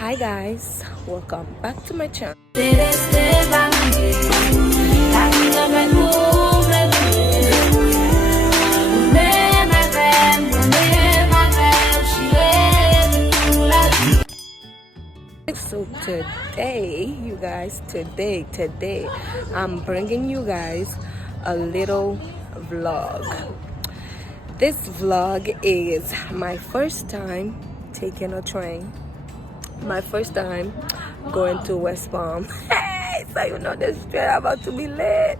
Hi guys, welcome back to my channel. So today, you guys, today I'm bringing you guys a little vlog. This vlog is my first time taking a train, my first time going to West Palm. Hey, so you know this train about to be lit,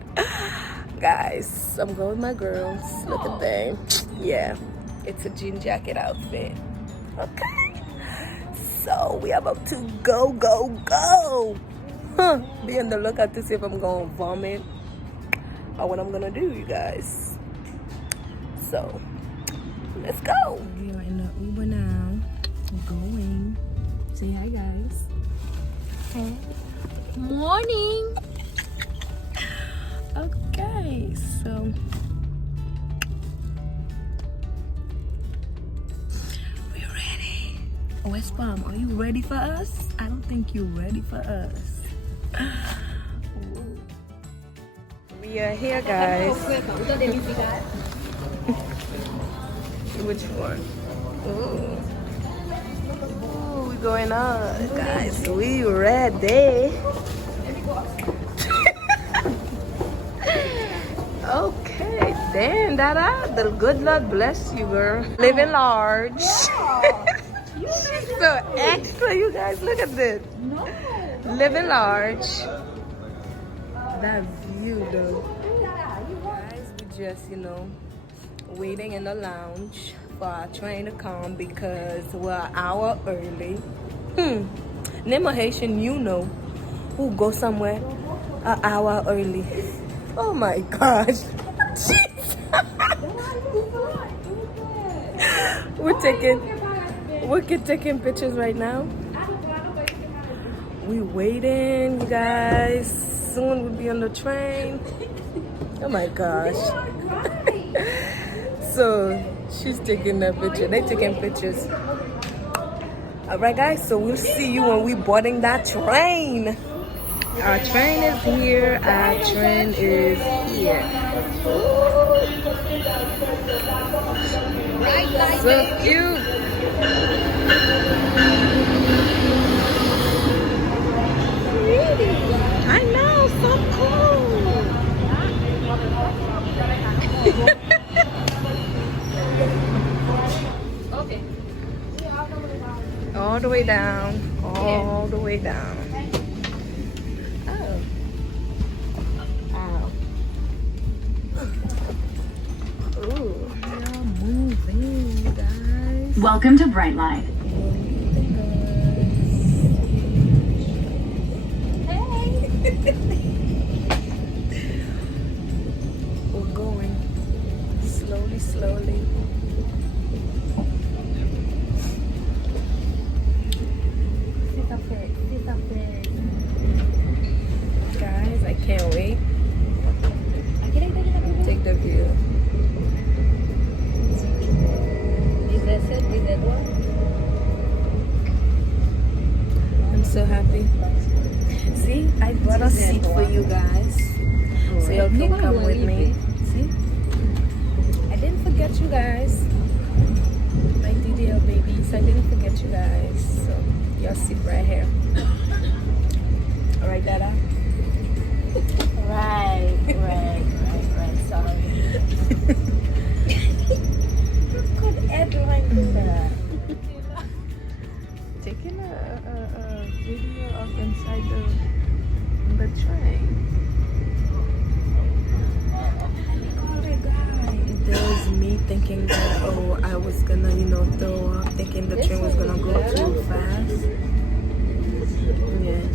guys. I'm going with my girls. Look at them. Yeah, it's a jean jacket outfit. Okay. So we about to go. Be on the lookout to see if I'm gonna vomit or what I'm gonna do, you guys. So let's go. We are in the Uber now. Going. Say hi, guys. Hey. Morning. Okay, so West Palm, are you ready for us? I don't think you're ready for us. We are here, guys. Which one? Ooh, we're going on, guys. We ready. Okay, damn, Dada. The good Lord bless you, girl. Living large. She's so extra, you guys. Look at this. No. Living large. That view, though. Guys, we just, waiting in the lounge for our train to come because we're an hour early. Name a Haitian who go somewhere an hour early. Oh my gosh. We're taking pictures right now. We waiting, you guys. Soon we'll be on the train. Oh my gosh. So she's taking that picture. They're taking pictures. Alright guys, so we'll see you when we boarding that train. Our train is here. So cute. I know, so cool. Okay. All the way down. Oh. Ooh, you're moving, guys. Welcome to Bright Light. We're going slowly. Guys, I can't wait. Take the view. I'm so happy. See, I brought a seat for you guys, so y'all can come with me. See, I didn't forget you guys, my DDL babies. I didn't forget you guys. So y'all sit right here. All right, Dada. Right. Sorry. Could Edlyne do that? Taking a video of inside the train. There was me thinking that I was gonna throw up, thinking the train was gonna go too fast. Yeah.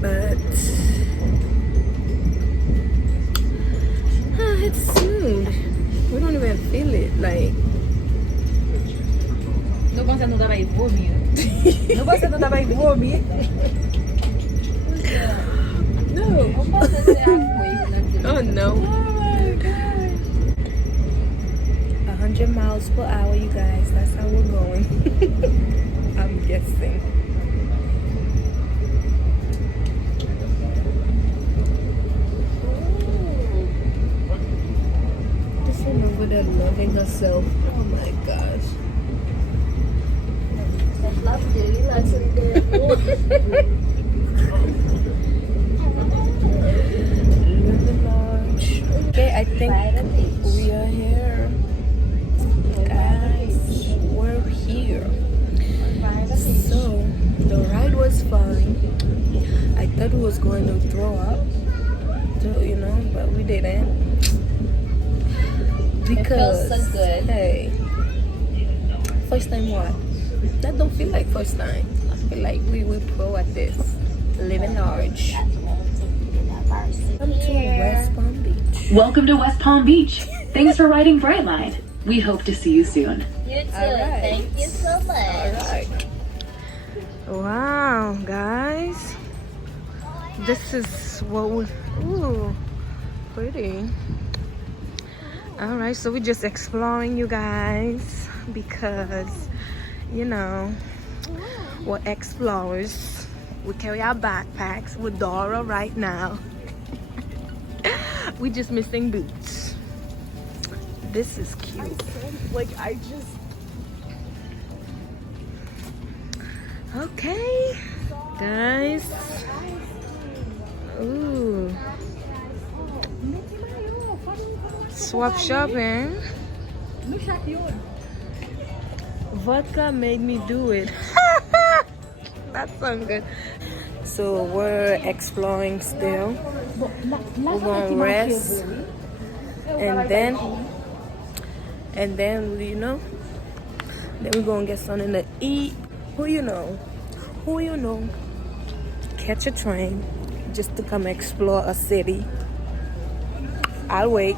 But it's smooth. We don't even feel it. Like, Você não dava vomir? Você não dava vomir? No. Oh no. 100 100 miles per hour, you guys. That's how we're going. I'm guessing. This one over there loving herself. Oh my gosh. Living large. Okay, I think we are here. Guys, we're here. So, the ride was fun. I thought we was going to throw up, you know, but we didn't. Because, It feels so good. Hey, first time what? That don't feel like first time. I feel like we pro at this. Living large. Welcome to West Palm Beach. Welcome to West Palm Beach. Thanks for riding Brightline. We hope to see you soon. You too. Alright. Thank you so much. Alright. Wow, guys. This is what we... Ooh, pretty. Alright, so we're just exploring, you guys. Because, you know, we're explorers. We carry our backpacks with Dora right now. We're just missing boots. This is cute. Okay, guys. Ooh. Swap shopping. Vodka made me do it. That sounds good. So we're exploring still. We're gonna rest, and then you know, then we're gonna get something to eat. Who you know, catch a train just to come explore a city. I'll wait.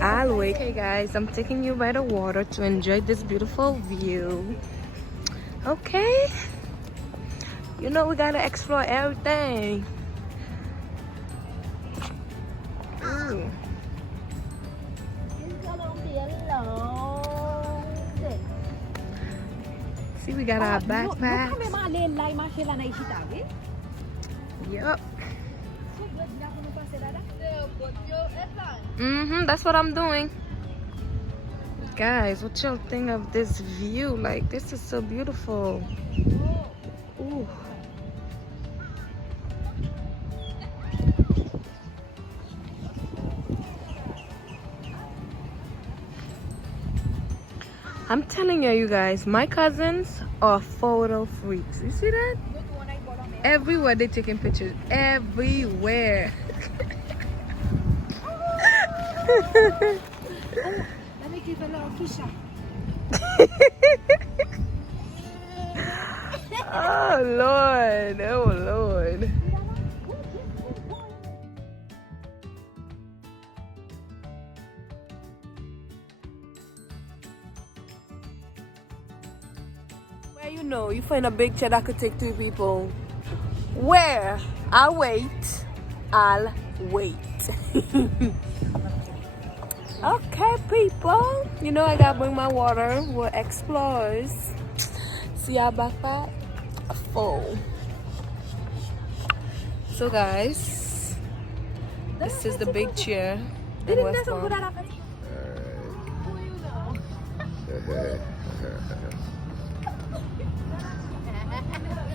Okay guys, I'm taking you by the water to enjoy this beautiful view. Okay, you know we gotta explore everything. Ooh. See, we got our backpacks. Yup. That's what I'm doing. Guys, what y'all think of this view? Like, this is so beautiful. Ooh. I'm telling you guys, my cousins are photo freaks. You see that? Everywhere they're taking pictures. Everywhere. Let me give a little Kisha. Oh Lord. Oh Lord. Where you know you find a big chair that could take 2 people. Where? I'll wait. Okay, people. You know I gotta bring my water. We're explorers. See our backpack? Full. So guys, this is the big chair in West Palm.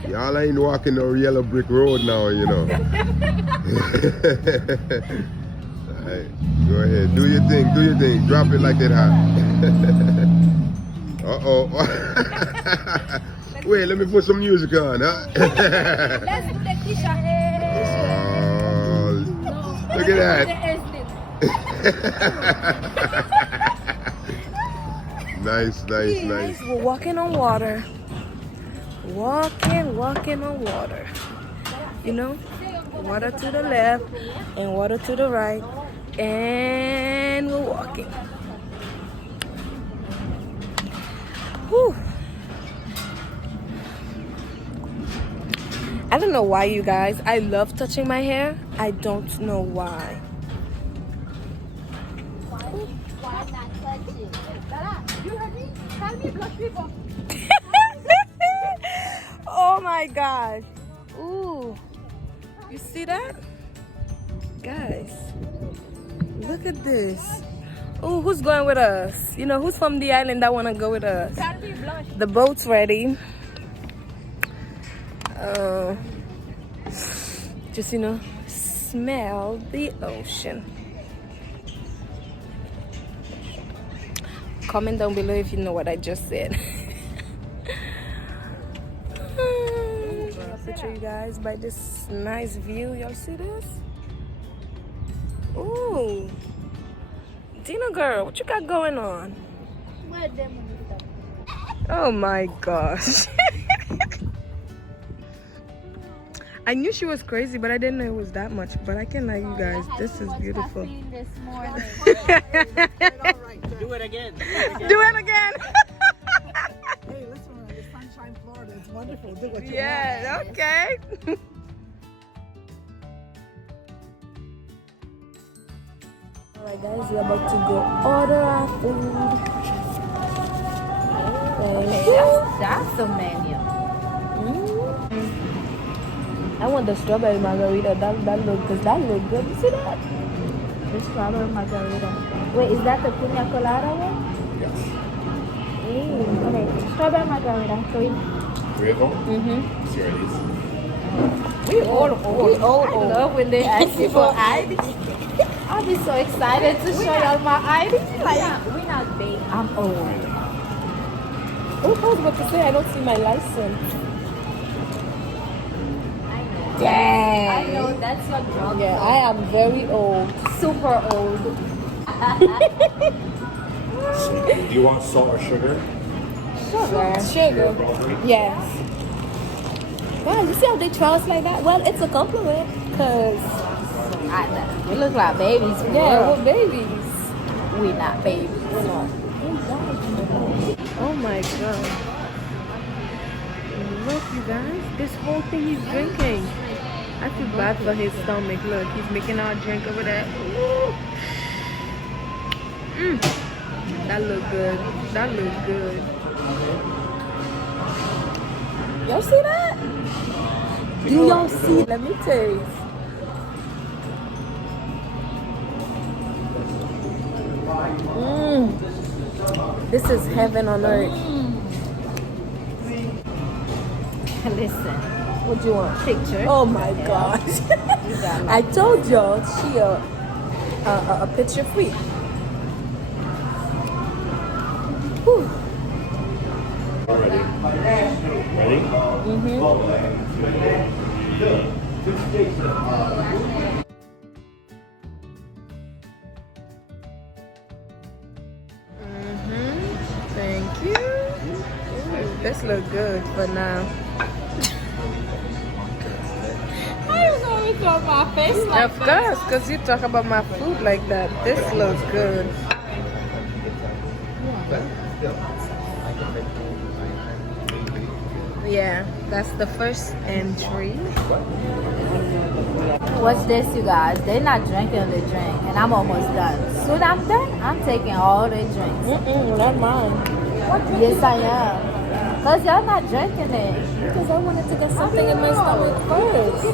Y'all ain't walking no yellow brick road now, you know. Alright, go ahead, do your thing, drop it like it hot. Uh-oh. Wait, let me put some music on, huh? Let's do the Kisha. Oh, look at that. Nice. We're walking on water. Walking on water. You know, water to the left and water to the right, and we're walking. Whew. I don't know why, you guys. I love touching my hair. I don't know why. Why not touch it? Oh my gosh. Ooh. You see that? Guys, look at this. Oh, who's going with us? You know, who's from the island that want to go with us? The boat's ready. Just, you know, smell the ocean. Comment down below if you know what I just said. I'll picture you guys by this nice view. Y'all see this? Ooh. Dina girl, what you got going on? Oh my gosh. I knew she was crazy, but I didn't know it was that much. But I can lie, you guys, this is beautiful. Do it again. Do it again. Hey, listen, the Sunshine Florida. It's wonderful. Do what you Yeah, okay. Alright guys, we're about to go order our food. That's the menu. I want the strawberry margarita. That look good. You see that? The strawberry margarita. Wait, is that the pina colada one? Yes. Okay, strawberry margarita. Three of them? Mm-hmm. Here it is. We all old. I love when they ask you for ID. I'll be so excited to show y'all my ID. Like, we're not big. I'm old. Oh, I was about to say I don't see my license. Dang. I know that's your drunk. Yeah, I am very old. Super old. Do you want salt or sugar? Sugar. Yes. Wow, you see how they try us like that? Well, it's a compliment, cause We look like babies. yeah, we're babies. We're not babies. We're not. Oh my god. Look, you guys, this whole thing he's drinking. I feel bad for his stomach. Look, he's making our drink over there. That look good. That look good. Y'all see that? Do y'all see? Let me taste. This is heaven on earth. Listen. What do you want? Picture. Oh my gosh. I told y'all she a picture free. Whew. Ready? Thank you. Ooh, this look good for now. I was always on my face like Of course, because you talk about my food like that. This looks good. Yeah, that's the first entry. Watch this, you guys. They're not drinking the drink, and I'm almost done. Soon I'm done, I'm taking all the drinks. Not mine. Yes, I am. Because y'all not drinking it. Because I wanted to get something in my stomach first. You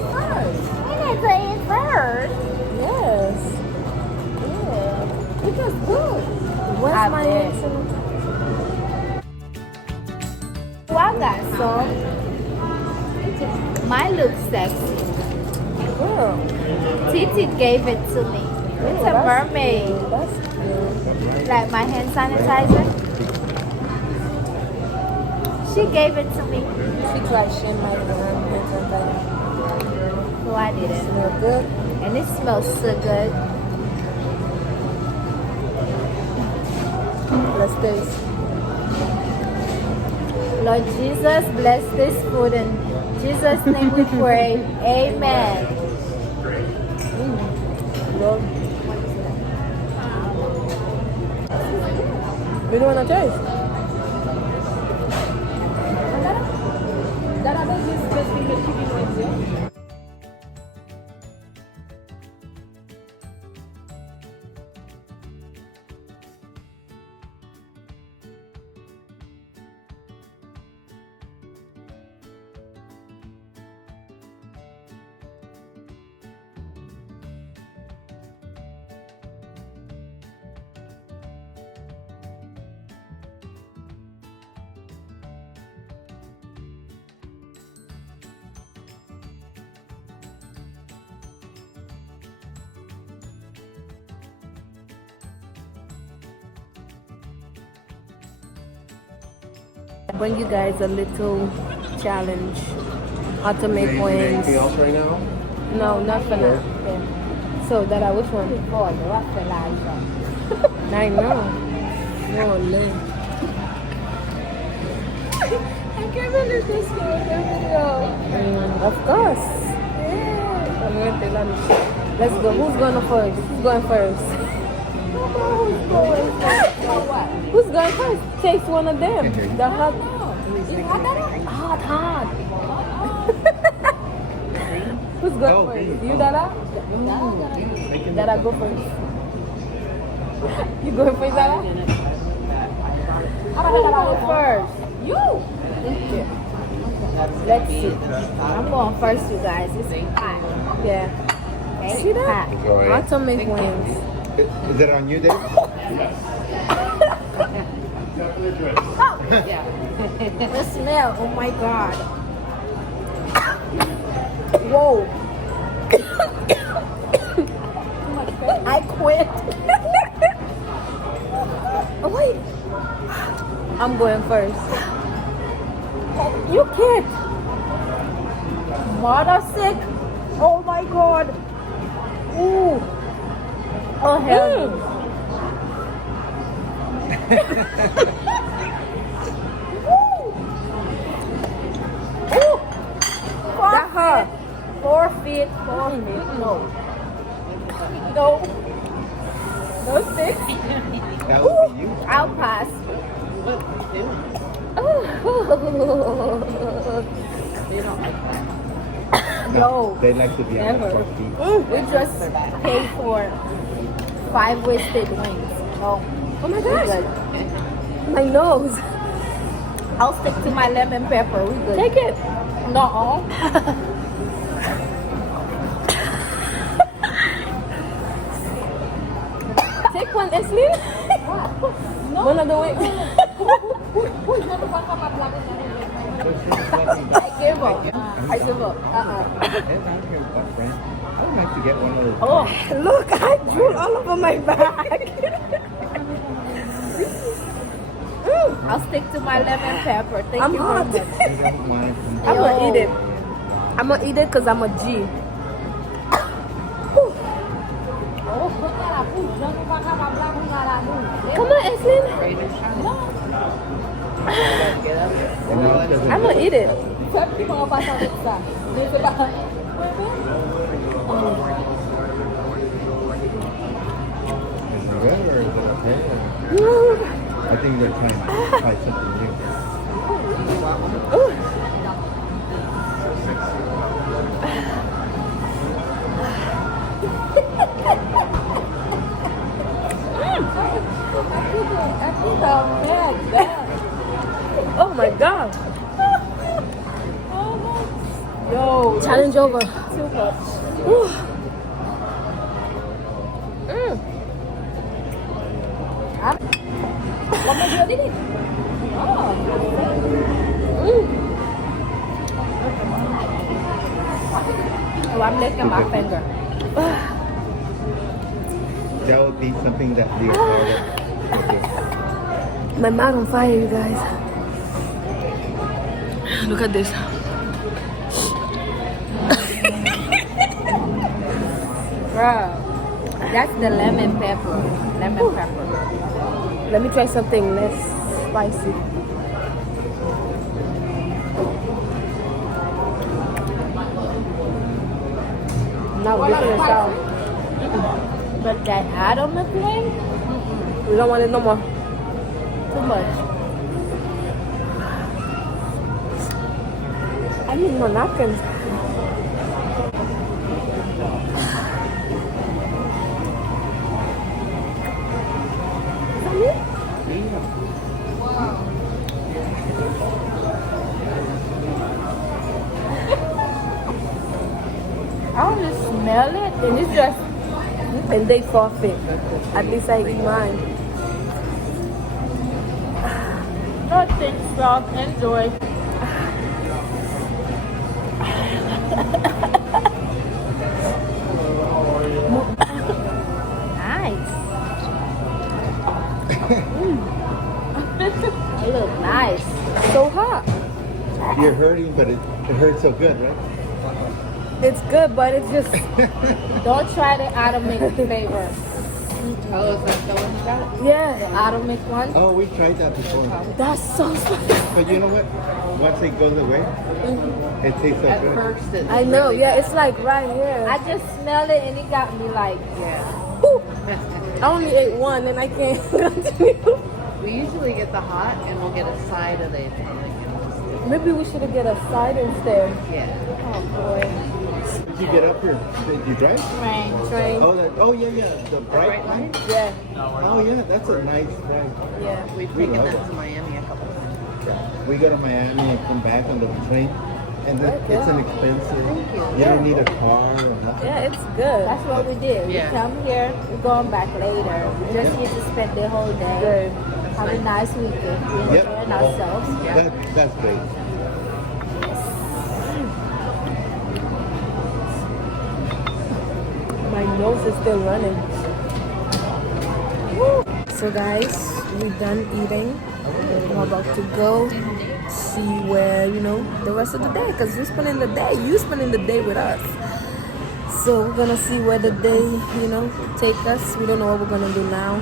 didn't say it first. Yes. Yeah. It was good. Where's I my bet. answer? Oh, I got some. Mine looks sexy. Girl. Titi gave it to me. It's a mermaid. That's good. Like my hand sanitizer. She gave it to me. She tried shit my hand sanitizer. So I did it. Smell good. And it smells so good. Let's taste. Lord Jesus, bless this food. In Jesus' name we pray. Amen. Lord. You don't want to taste? Bring you guys a little challenge. How to make wings. Anything else right now? No, not for now. Yeah. So that I which one? I know. No, no. I can't believe this video. Of course. Yeah. Let's go. Who's going first? Who's going first? Who's going first? Takes one of them. The hot. Hot. Who's going first? You, Dada? Dada, go first. You going first, Dada? I'm going first. You. Okay. Let's see. I'm going first, you guys. It's hot. Yeah. Okay. See that? It's all right. How to make wings. Is it on you, Dave? The smell. Oh my god. Whoa. I quit. Oh, wait. I'm going first. You can't. Mother sick. Oh my god. Ooh. Oh hell. That hurt. 4 feet. No. No. No 6. That would be you. I'll pass. No. They like to be on Never. their feet. We just paid for 5 wasted wings. Oh. Oh my gosh. My nose. I'll stick to my lemon pepper. We good. Take it. No. Take one, Edlyne. One of the wings. I give up. I give up. I would like to get one of those. Oh. Look, I drool all over my back. I'll stick to my lemon pepper. Thank I'm you hot. very much. I don't mind. I'm gonna eat it. I'm gonna eat it because I'm a G. Come on, Edlyne. I'm gonna eat it. Is it red or is it okay? I think they're trying to try something new. Oh my god. Yo, Challenge over. too much. Ooh. Mm. What made you did it? Oh, I'm licking my finger. That would be something that the My mouth on fire, you guys. Look at this. Bruh, that's the lemon pepper. Lemon pepper. Let me try something less spicy. Now this is sour. But that Adam McLean, We don't want it no more. too much. I need more napkins. Is that me? I only smell it and it's just And they forfeit. At least I eat mine. nothing strong. Enjoy. nice. It looks nice. So hot. You're hurting, but it hurts so good, right? It's good, but it's just Don't try the Atomic flavor. Oh, is that the one you got? The yeah. Atomic one? Oh, we tried that before. That's so spicy. But you know what? Once it goes away, it tastes so At good. first, it's I know. Yeah, it's like right here. I just smell it and it got me like, Whew. I only ate one and I can't continue. We usually get the hot and we'll get a side of it. Maybe we should have get a side instead. Yeah. Oh boy. Did you get up here? Did you drive? Train. Oh yeah. The bright line? Yeah. Oh yeah, that's a nice drive. Yeah. We've We taken love that it. to Miami a couple times. Yeah. We go to Miami and come back on the train. And then Okay. it's inexpensive. You don't need a car or nothing. Yeah, it's good. that's what we did. Yeah. We come here, we're going back later. We just need to spend the whole day. Good. Have a nice weekend. We're Yep. enjoying ourselves. That's great. My nose is still running. Woo. So guys, we're done eating. We're about to go see where, the rest of the day, because we're spending the day. You spending the day with us. So we're gonna see where the day, take us. We don't know what we're gonna do now.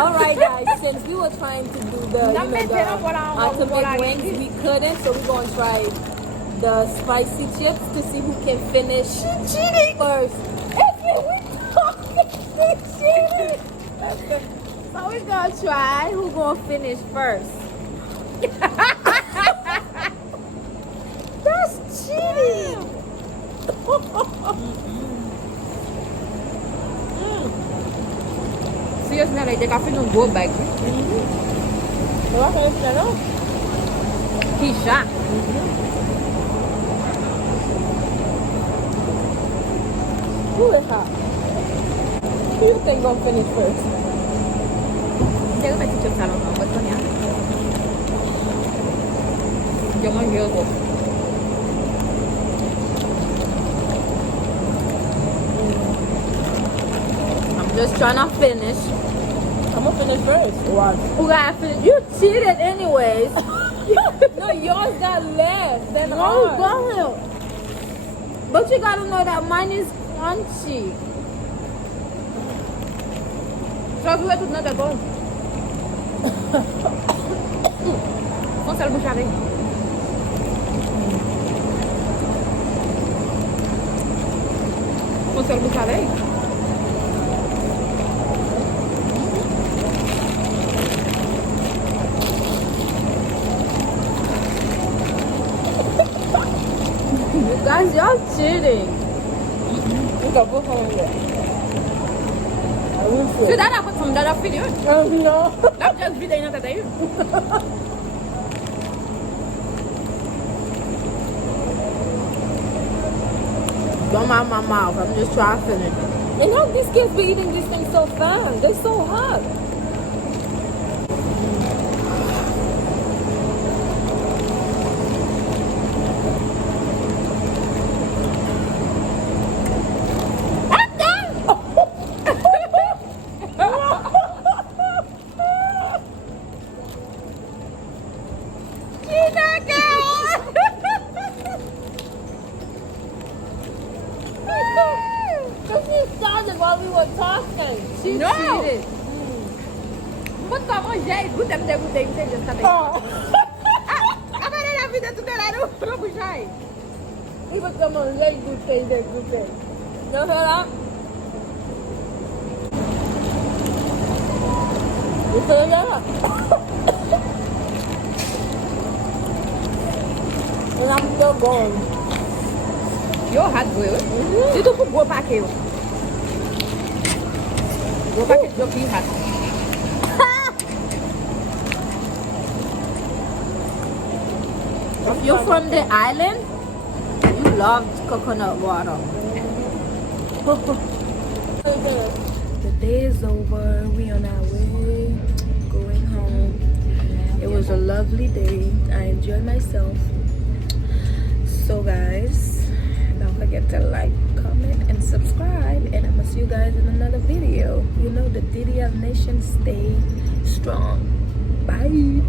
All right, guys. Since we were trying to do the atomic wings, we couldn't. So we're gonna try the spicy chips to see who can finish first. So we're gonna try who gonna finish first. That's cheating. Serious na, like, ka nung go bag. Diba kayo sila, no? Kisha. Who is that? Who you think gonna finish first? Hindi ko may chichip sa lang. Ba't ko niya? Yung ang hero ko. I'm just trying to finish. I'm gonna finish first. Watch. Who got finish? You cheated anyways. No, yours got less than No, ours. go ahead. But you gotta know that mine is crunchy. So, gue tuh nada bom. Kung saan mo siya rin? Kung saan mo siya rin? You guys, y'all cheating. Ikaw po kayo. I will So, say. dada ako from dada video. No. Dapat just video na tatayo. Don't mind my mouth. I'm just trying to finish. And how these kids be eating these things so fast? They're so hot. She started while we were talking. She No. cheated. Ba't ka mo, Jay? Gudem de just tatay. Apa na lang video to laro? Pero ko siya eh. Even come on, let good thing, that good thing. You hear that? You hear that? And I'm still going. Yo, hot boy. Dito po buo pa kayo. Buo pa kayo, hot. If you're from the island, you love coconut water. The day is over. We on our way, going home. It was a lovely day. I enjoyed myself. So guys, don't forget to like, comment, and subscribe. And I'm gonna see you guys in another video. You know, the DDL nation stay strong. Bye.